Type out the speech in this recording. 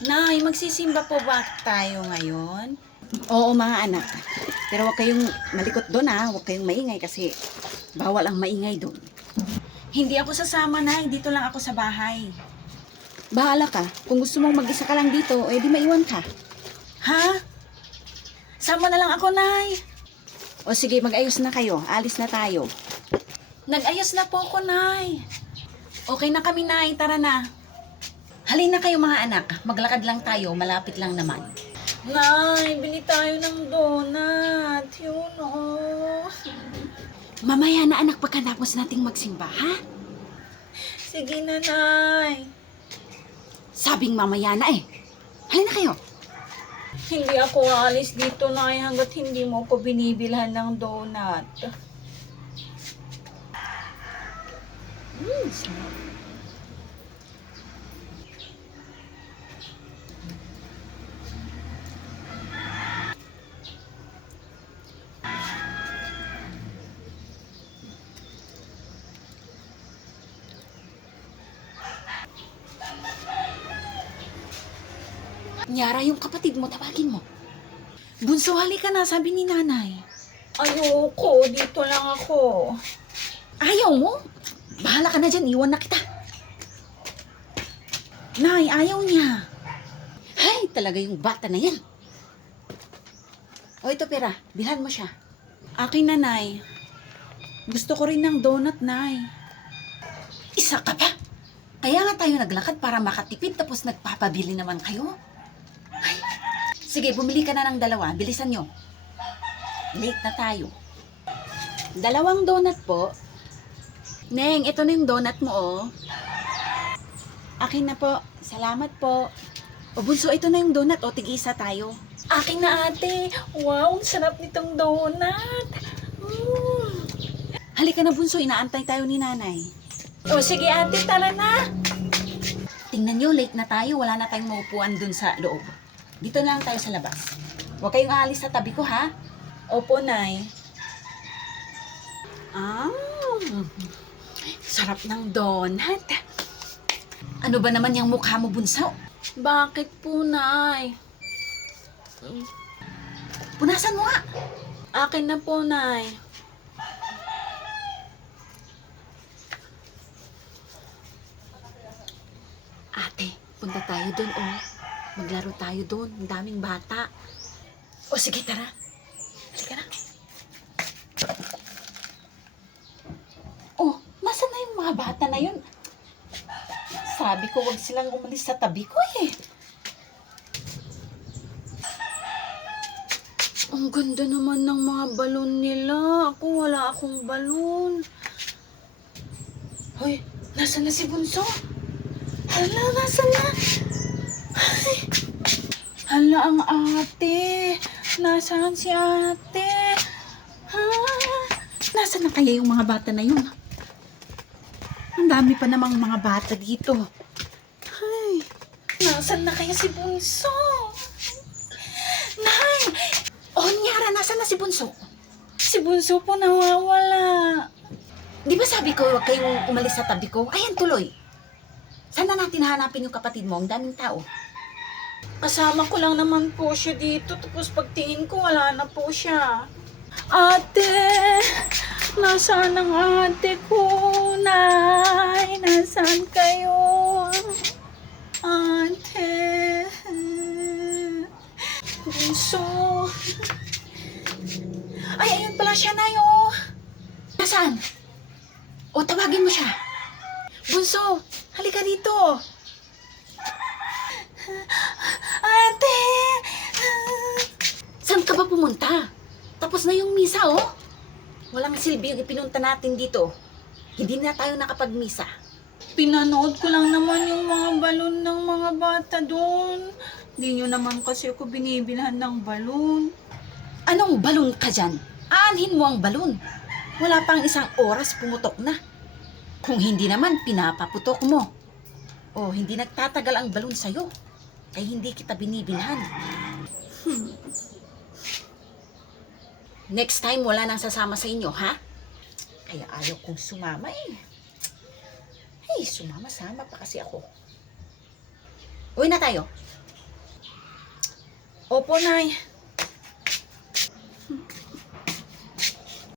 Nay, magsisimba po ba tayo ngayon? Oo mga anak. Pero huwag kayong malikot doon ha. Huwag kayong maingay kasi bawal ang maingay doon. Hindi ako sasama, Nay. Dito lang ako sa bahay. Bahala ka. Kung gusto mong mag-isa ka lang dito, di maiwan ka. Ha? Sama na lang ako, Nay. O sige, mag-ayos na kayo. Alis na tayo. Nag-ayos na po ako, Nay. Okay na kami, Nay. Tara na. Halina kayo mga anak. Maglakad lang tayo. Malapit lang naman. Nay, bili tayo ng donut. Yun, oh. Mamaya na anak pagkatapos nating magsimba, ha? Sige na, Nay. Sabing mamaya na eh. Halina kayo. Hindi ako alis dito, Nay, hanggat hindi mo ko binibilhan ng donut. Sarap. Nyara, yung kapatid mo, tawagin mo. Bunso, halika na, sabi ni nanay. Ayoko, dito lang ako. Ayaw mo? Bahala ka na dyan, iwan na kita. Nay, ayaw niya. Hay, talaga yung bata na yan. O ito pera, bilhan mo siya. Akin na, Nay. Gusto ko rin ng donut, Nay. Isa ka pa? Kaya nga tayo naglakad para makatipid tapos nagpapabili naman kayo. Ay, sige, bumili ka na ng dalawa. Bilisan nyo. Late na tayo. 2 donut po. Neng, ito na yung donut mo, oh. Akin na po. Salamat po. O bunso, ito na yung donut, oh. Tig-isa tayo. Akin na, ate. Wow, sarap nitong donut. Halika na, bunso. Inaantay tayo ni nanay. O, sige, ate. Tara na. Tingnan nyo, late na tayo. Wala na tayong maupuan dun sa loob. Dito na lang tayo sa labas. Huwag kayong aalis sa tabi ko, ha? Opo, Nay. Sarap ng donut. Ano ba naman yung mukha mo, bunso? Bakit po, Nay? Punasan mo nga. Akin na po, Nay. Ate, punta tayo doon, oh. Maglaro tayo doon. Ang daming bata. O sige, tara. Halika na. Oh, nasa na yung mga bata na yun? Sabi ko, wag silang umalis sa tabi ko eh. Ang ganda naman ng mga balon nila. Ako, wala akong balon. Hoy, nasa na si Bunso? Hala, nasa na? Ay, hala ang ate. Nasaan si ate? Ha? Nasaan na kaya yung mga bata na yun? Ang dami pa namang mga bata dito. Ay, nasaan na kaya si Bunso? Nay! Oh, Nyara, nasaan na si Bunso? Si Bunso po nawawala. Di ba sabi ko huwag kayong umalis sa tabi ko? Ayan, tuloy. Sana natin hanapin yung kapatid mo? Ang daming tao. Kasama ko lang naman po siya dito. Tapos pagtingin ko, wala na po siya. Ate! Nasaan ang ate ko? Nay! Nasaan kayo? Ate! Bunso! Ay, ayun pala siya, Nay, oh! Nasaan? O, tawagin mo siya. Bunso! Halika dito! Ate! Saan ka ba pumunta? Tapos na yung misa, oh. Walang silbi yung ipinunta natin dito. Hindi na tayo nakapagmisa. Pinanood ko lang naman yung mga balon ng mga bata doon. Hindi nyo naman kasi ako binibilhan ng balon. Anong balon ka dyan? Aanhin mo ang balon. Wala pang 1 oras pumutok na. Kung hindi naman, pinapaputok mo. O, hindi nagtatagal ang balon sa'yo. Kaya hindi kita binibilhan. Next time, wala nang sasama sa inyo, ha? Kaya ayaw kong sumama eh. Hey, sumama-sama pa kasi ako. Uwi na tayo. Opo, Nay.